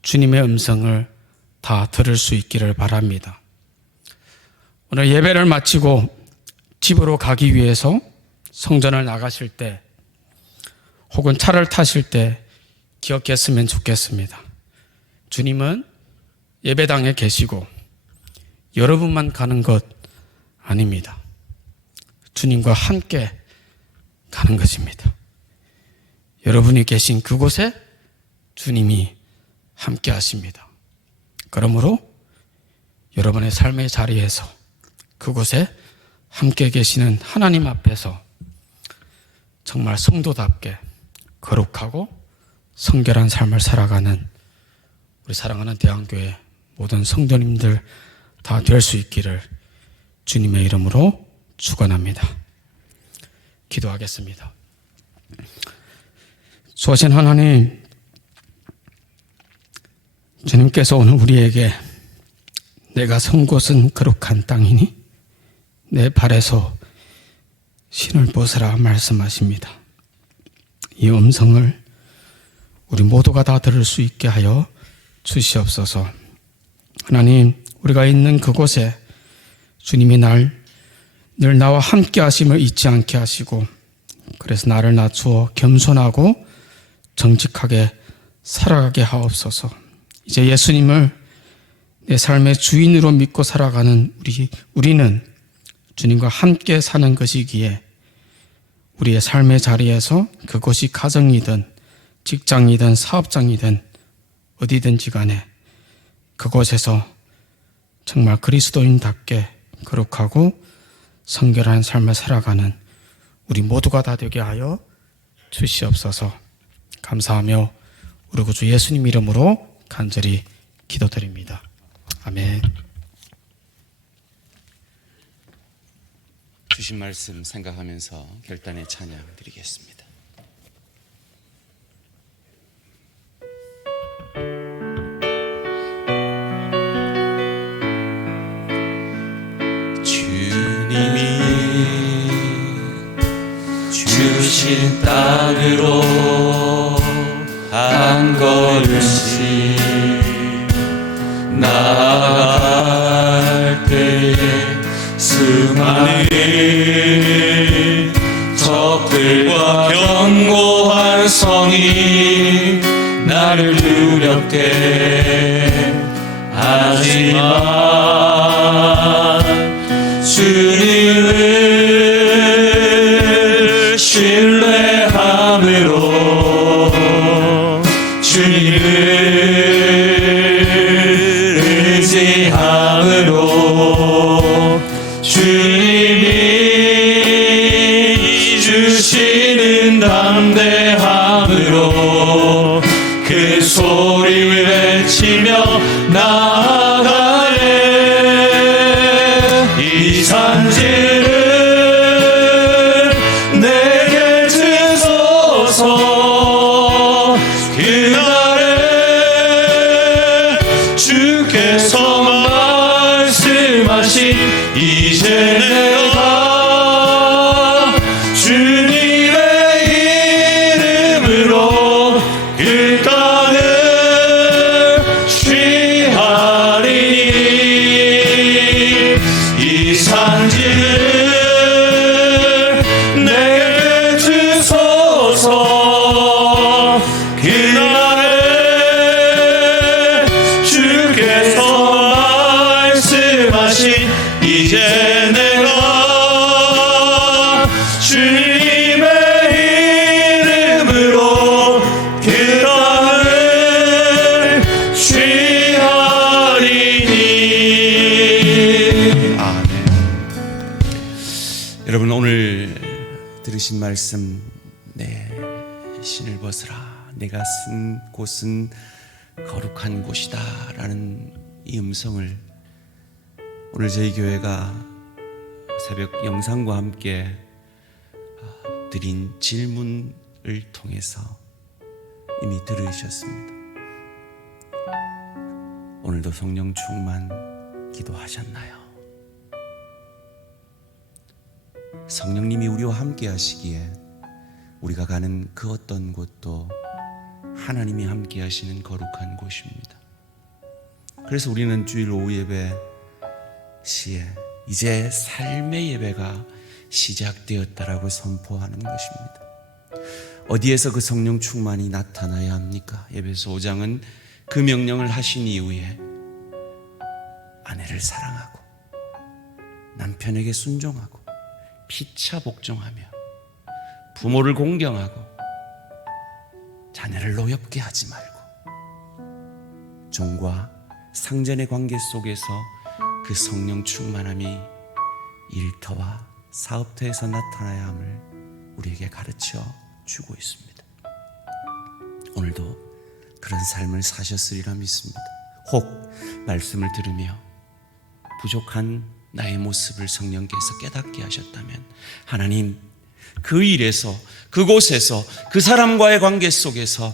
주님의 음성을 다 들을 수 있기를 바랍니다. 오늘 예배를 마치고 집으로 가기 위해서 성전을 나가실 때 혹은 차를 타실 때 기억했으면 좋겠습니다. 주님은 예배당에 계시고 여러분만 가는 것 아닙니다. 주님과 함께 가는 것입니다. 여러분이 계신 그곳에 주님이 함께 하십니다. 그러므로 여러분의 삶의 자리에서 그곳에 함께 계시는 하나님 앞에서 정말 성도답게 거룩하고 성결한 삶을 살아가는 우리 사랑하는 대한교회 모든 성도님들 다 될 수 있기를 주님의 이름으로 축원합니다. 기도하겠습니다. 수하신 하나님, 주님께서 오늘 우리에게 내가 선 곳은 거룩한 땅이니 내 발에서 신을 벗으라 말씀하십니다. 이 음성을 우리 모두가 다 들을 수 있게 하여 주시옵소서. 하나님, 우리가 있는 그곳에 주님이 늘 나와 함께 하심을 잊지 않게 하시고, 그래서 나를 낮추어 겸손하고 정직하게 살아가게 하옵소서. 이제 예수님을 내 삶의 주인으로 믿고 살아가는 우리는 주님과 함께 사는 것이기에 우리의 삶의 자리에서 그것이 가정이든 직장이든 사업장이든 어디든지 간에 그곳에서 정말 그리스도인답게 거룩하고 성결한 삶을 살아가는 우리 모두가 다 되게 하여 주시옵소서. 감사하며 우리 구주 예수님 이름으로 간절히 기도드립니다. 아멘. 주신 말씀 생각하면서 결단의 찬양 드리겠습니다. 주님이 주신 땅으로 한 걸음씩 나아갈 때에 수많은 적들과 견고한 성이 나를 두렵게 하지만 주님을 신뢰함으로 주님을 의지함으로 주님이 주시는 담대함으로 그 소리 외치며 나아가네. 오늘 들으신 말씀, 내 신을 벗으라, 내가 쓴 곳은 거룩한 곳이다 라는 이 음성을 오늘 저희 교회가 새벽 영상과 함께 드린 질문을 통해서 이미 들으셨습니다. 오늘도 성령 충만 기도하셨나요? 성령님이 우리와 함께 하시기에 우리가 가는 그 어떤 곳도 하나님이 함께 하시는 거룩한 곳입니다. 그래서 우리는 주일 오후 예배 시에 이제 삶의 예배가 시작되었다라고 선포하는 것입니다. 어디에서 그 성령 충만이 나타나야 합니까? 에베소 5장은 그 명령을 하신 이후에 아내를 사랑하고 남편에게 순종하고 피차 복종하며 부모를 공경하고 자녀를 노엽게 하지 말고 종과 상전의 관계 속에서 그 성령 충만함이 일터와 사업터에서 나타나야 함을 우리에게 가르쳐 주고 있습니다. 오늘도 그런 삶을 사셨으리라 믿습니다. 혹 말씀을 들으며 부족한 나의 모습을 성령께서 깨닫게 하셨다면 하나님, 그 일에서, 그곳에서, 그 사람과의 관계 속에서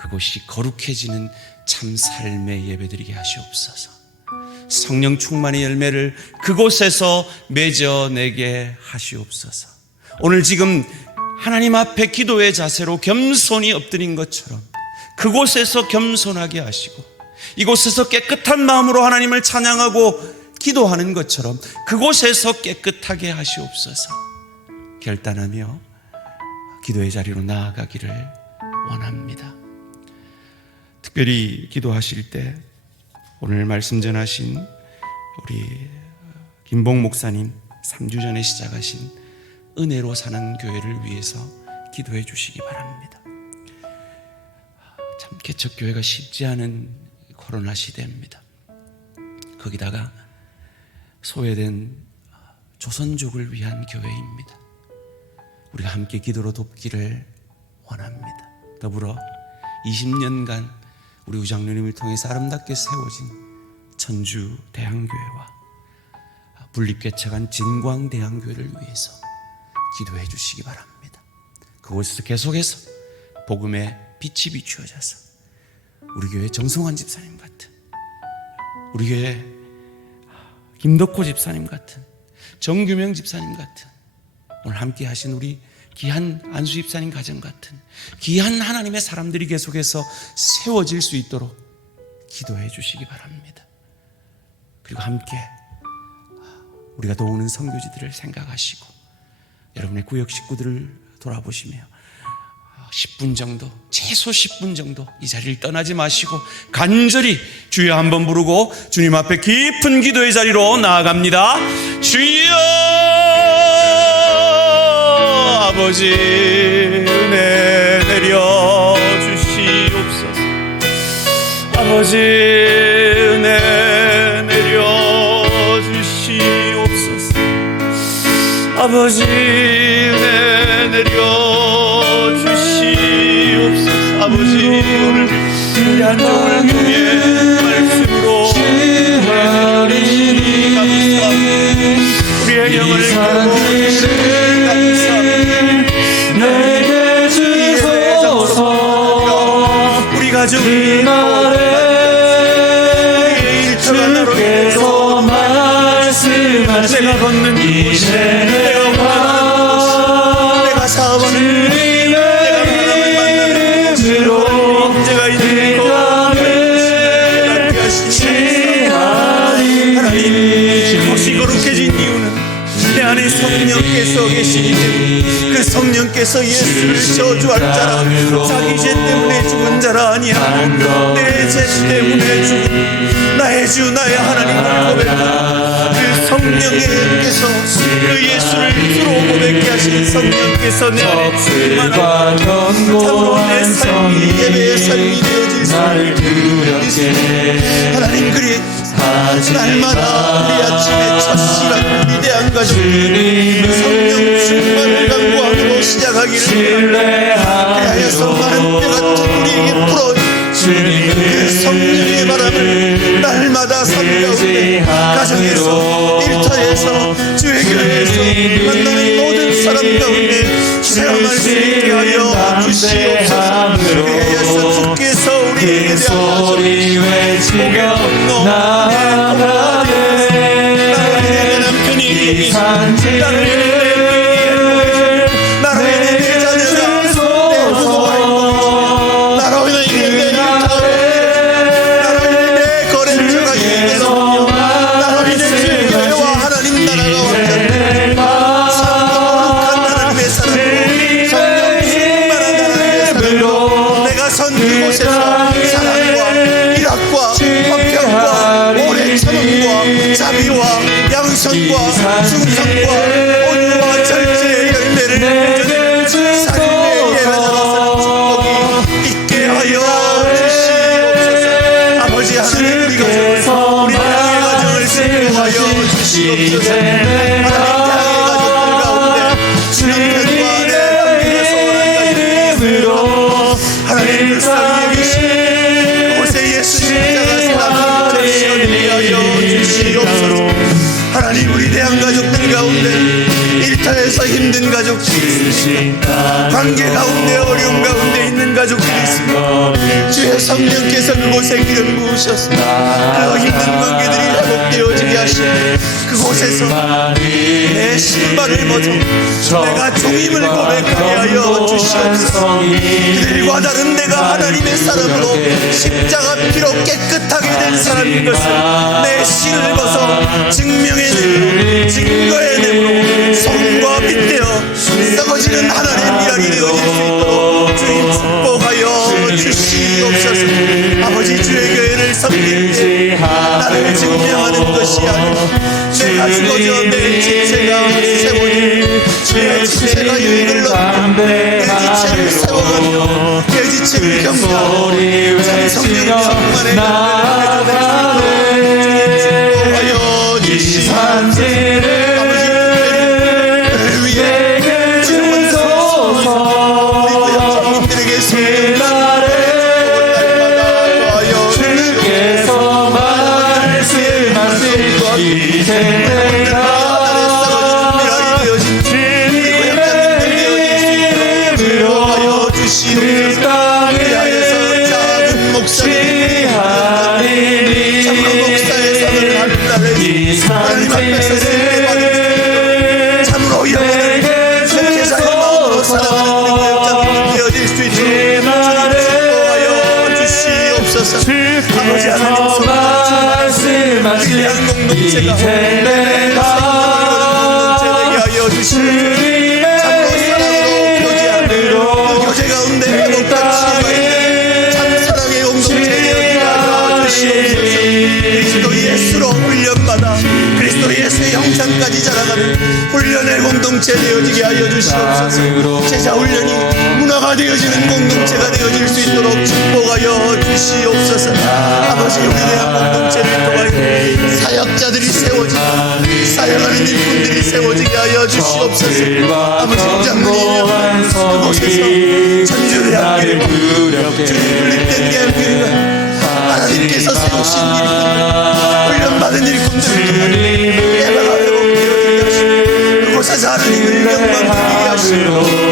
그곳이 거룩해지는 참 삶의 예배드리게 하시옵소서. 성령 충만의 열매를 그곳에서 맺어내게 하시옵소서. 오늘 지금 하나님 앞에 기도의 자세로 겸손히 엎드린 것처럼 그곳에서 겸손하게 하시고 이곳에서 깨끗한 마음으로 하나님을 찬양하고 기도하는 것처럼 그곳에서 깨끗하게 하시옵소서. 결단하며 기도의 자리로 나아가기를 원합니다. 특별히 기도하실 때 오늘 말씀 전하신 우리 김봉 목사님 3주 전에 시작하신 은혜로 사는 교회를 위해서 기도해 주시기 바랍니다. 참 개척교회가 쉽지 않은 코로나 시대입니다. 거기다가 소외된 조선족을 위한 교회입니다. 우리가 함께 기도로 돕기를 원합니다. 더불어 20년간 우리 우장로님을 통해서 아름답게 세워진 천주 대항교회와 분립개척한 진광 대항교회를 위해서 기도해 주시기 바랍니다. 그곳에서 계속해서 복음의 빛이 비추어져서 우리 교회 정성환 집사님 같은, 우리 교회 김덕호 집사님 같은, 정규명 집사님 같은, 오늘 함께 하신 우리 귀한 안수 집사님 가정 같은 귀한 하나님의 사람들이 계속해서 세워질 수 있도록 기도해 주시기 바랍니다. 그리고 함께 우리가 도우는 선교지들을 생각하시고 여러분의 구역 식구들을 돌아보시며 10분 정도, 최소 10분 정도 이 자리를 떠나지 마시고 간절히 주여 한번 부르고 주님 앞에 깊은 기도의 자리로 나아갑니다. 주여, 아버지 은혜 내려 주시옵소서. 아버지 은혜 내려 주시옵소서. 아버지 은혜 내려 주시옵소서. 아버지 오늘 이 한정을 통해 말씀으로 주시니 감사합니다. 우리의 영을 깨우치시니 감사합니다. 내게 주소서. 우리 가족이 주께서 말씀하신 내가 걷는 이 생애와 내가 사업하는 주님의 이름으로 문제가 있는 대답을 취하리. 하나님, 그것이 거룩해진 이유는 내 안에 성령께서 계시기 때문에 그 성령께서 예수를 저주할 자라 자기 죄 때문에 죽은 자라 아니하고 내 죄 때문에 죽은 나의 주 나의 하나님을 고백하는 그 성령께서 그 예수를 주로 고백케 하신 성령께서 내 안에 충만하고 참으로 내 삶이 예배의 삶이 되어질 수 있도록 하나님, 그리 날마다 우리 아침의 첫 시간 위대한 가족 성령 충만을 강구함으로 시작하기를 그리하여서 많은 때 같은 우리에게 불어 그 성령의 바람을 날마다 삶 가운데 가정에서 일터에서 주의 교회에서 만나는 모든 사람 가운데 체험할 수 있게 하여 주시옵소서. 그리하여서 주께서 우리에게 대한 소리 외치며 나아가네 내 남편이 이 산지를 나로 인해 내 자녀가 내 부모가 나로 인해 내 일터가 나로 인해 내 거래처가 이익을 나로 인해 주의 교회와 하나님 나라가 완전히 거룩한 하나님의 사랑으로 성령 충만한 하나님의 사랑으로 내가 선 그곳에서 사랑과 일학과 화평과 오래 참음과 자비와 양선과 충성과 온유와 절제의 열매를 맺는 삶의 예배자로서는 축복이 있게 하여 주시옵소서. 아버지 하나님 우리 가정을 우리 양의 가정을 축복하여 주시옵소서. 하나님 양의 가족들 가운데 남편과 내 남편의 소원한 가족이 하나님 불쌍히 여기시고 그곳에 예수 십자가 사랑을 전시하게 하여 주시옵소서. 하나님 우리 대한 가족들 가운데 일터에서 힘든 가족들이 있습니다. 관계 가운데 어려움 가운데 있는 가족들이 있습니다. 주의 성령께서 그곳에 기름 부으셔서 그 힘든 관계들이 회복되어지게 하시고 그곳에서 내 신발을 벗어 내가 종임을 고백하게 하여 주시옵소서. 그들과 다른 내가 하나님의 사람으로 십자가 피로 깨끗하게 된 사람인 것을 내 신을 벗어 증명해내고 증거해내므로 성과 빗대어 썩어지는 하나님의 미랄이 되어질 수 있도록 주님 축복하여 주시옵소서. 아버지 주의 교회를 섬길 때 나를 증명하는 것이 아니라 내가 죽어져 내 지체가 세워지고 내 지체가 유익을 얻고 내 지체를 세워가며 내 지체를 경배하고 참 성령 충만의 열매를 축복하여 주시옵소서. 참으로 영원을 제사의 마음으로 살아가는 우리 되어질 수 있도록 주님 축복하여 주시옵소서. 아버지 하나님 말씀하신 위대한 공동체가 공동체 되게 하여 주시옵소서. 참으로 사랑으로 교제하는 그 교제 가운데 회복된 치유가 있는 참 사랑의 공동체 되게 하여 주시옵소서. 그리스도 예수로 훈련받아 그리스도 예수의 형상까지 자라가는 훈련의 공동체 되어지게 하여 주시옵소서. 제자 훈련이 문화가 되어지는 공동체가 되어질 수 있도록 축복하여 주시옵소서. 아버지 우리 대한 공동체를 통하여 사역자들이 세워지고 사역하는 일꾼들이 세워지게 하여 주시옵소서. 아버지 장로님 그곳에서 전주의 향기를 주님 분립된 개항교회가 하나님께서 세우신 일꾼들 훈련받은 일꾼들을 예배가 회복되어지게 하시고 그곳에서 하나님을 영광드리게 하시고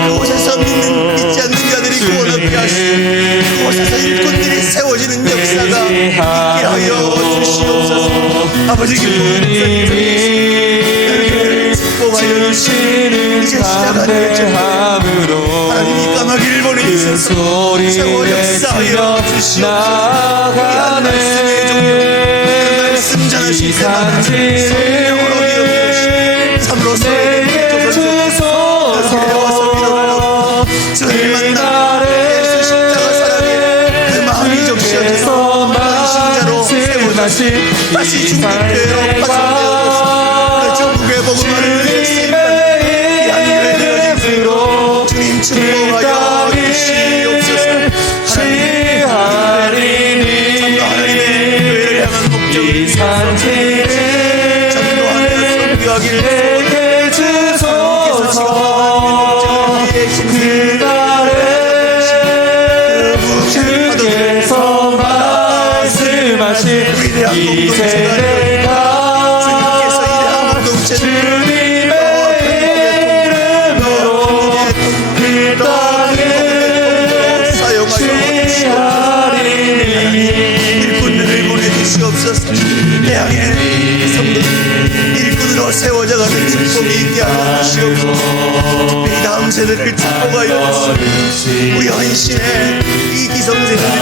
그곳에서 믿지 않는 자들이 구원 얻게 하시고 그곳에서 일꾼들이 세워지는 역사가 있게 하여 주시옵소서. 아버지 교회를 축복하여 주시는 이제 시작하는 일정으로 하나님이 까마귀를 보내주셔서 세월 역사하여 주시옵소서. 귀한 말씀의 종교 말씀 전하신 때마다 성령으로 이어주시고 참으로 서로에게 교회에 와서 위로를 얻고 주를 만나 예수 십자가 사랑에 그 마음이 적셔져서 헌신자로 세워다시 다시 중국교회로 파송되어서 그 전국의 복음을 위해 쓰임받는 귀한 교회 되어지므로 주님 축복하여 주시옵소서. 하나님의 교회를 향한 목적을 계신 그날에 주께서 말씀하신 이제 내가 주님의 이름으로 그 땅을 취하리니 일꾼들을 보내주시옵소서. 대학의 성도들 일꾼으로 세워져가는 축복이 있게 하여 주시옵소서. 특별히 다음 세대를 축복하여 주시옵소서. 우리 헌신의 이 기성세대들이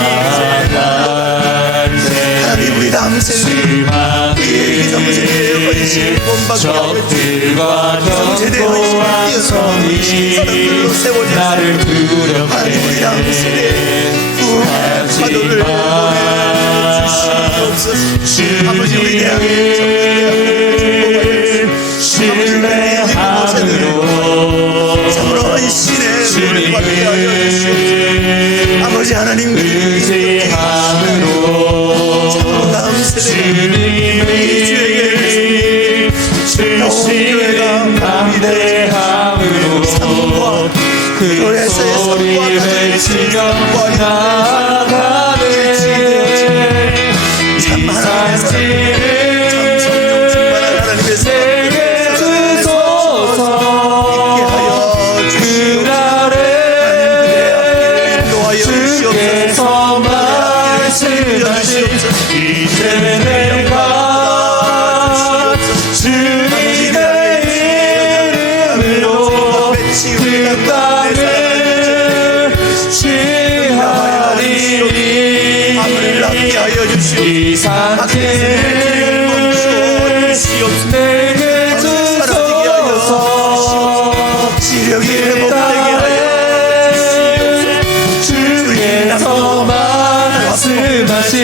하나님 우리 다음 세대들이 우리의 기성세대의 헌신을 본받게 하여 주시옵소서. 기성세대의 헌신을 뛰어서 사람들로 세워져 나를 두렵게 하나님 우리 다음 세대의 구원의 파도를 보내주시옵소서. 아버지 우리 대학의 신뢰함으로 참으로 헌신의 눈을 받게 하여 주시옵소서. 아버지 하나님 의지함으로 참으로 다음 세대가 이 주에게 주시는 담대함으로 그 소리 외치며 나아가네 이 산지를 내게 주소서 그날에 주께서 말씀하신 이제 내가 주님의 이름으로 그 땅을 취하리니 아무를 낫게 하여 주시옵소서. 이 산지를 내게 주소서 지력이 회복되게 하여 주께서 말씀하신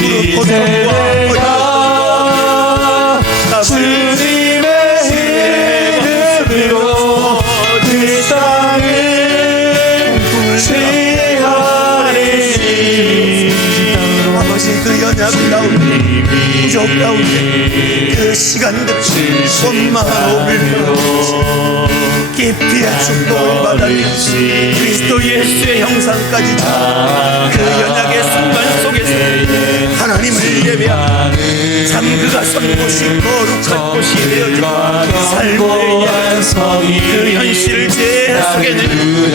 이제 내가 주님의 이름으로 그 땅을 취하리니 아버지 그 연약 가운데 부족 가운데 그 시간들 손망으로 깊이의 축복을 받아들여 그리스도 예수의 형상까지 그 연약의 순간 속에서 하나님을 예배하며 참 그가 선 곳이 거룩한 곳이 되어지고 삶의 그 현실을 제 속에는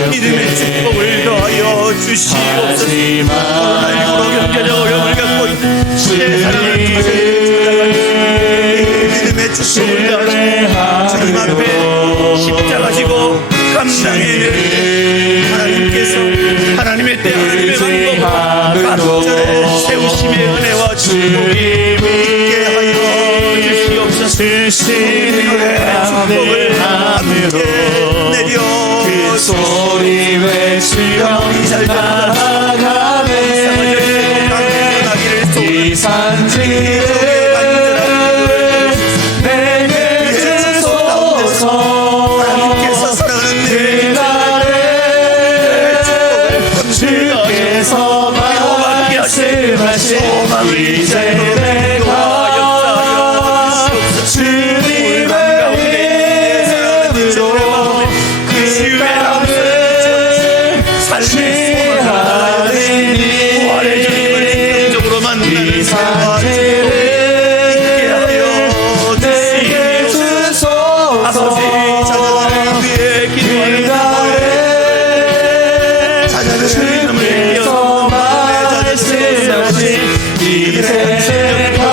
믿음의 축복을 더하여 주시옵소서. 코로나19로 경제적 어려움을 갖고 있는 제 사랑을 믿음의 축복을 더하시고 주님 앞에 십자가 지고 감당해낼 하나님께서 하나님의 때 하나님의 방법 간절에 세우심의 은혜와 축복이 있게 하여 주시옵소서. 주님의 축복을 함께 내려 그 소리 외치며 나아가네 이 산지를 내게 주소서 하나님께서 사랑하는 그날에 주께서 말씀하신 이제 내가 주님의 이름으로 그 땅을 취하리니 이 산지를 내게 주소서 그날에 주께서 말씀하신 이제 내가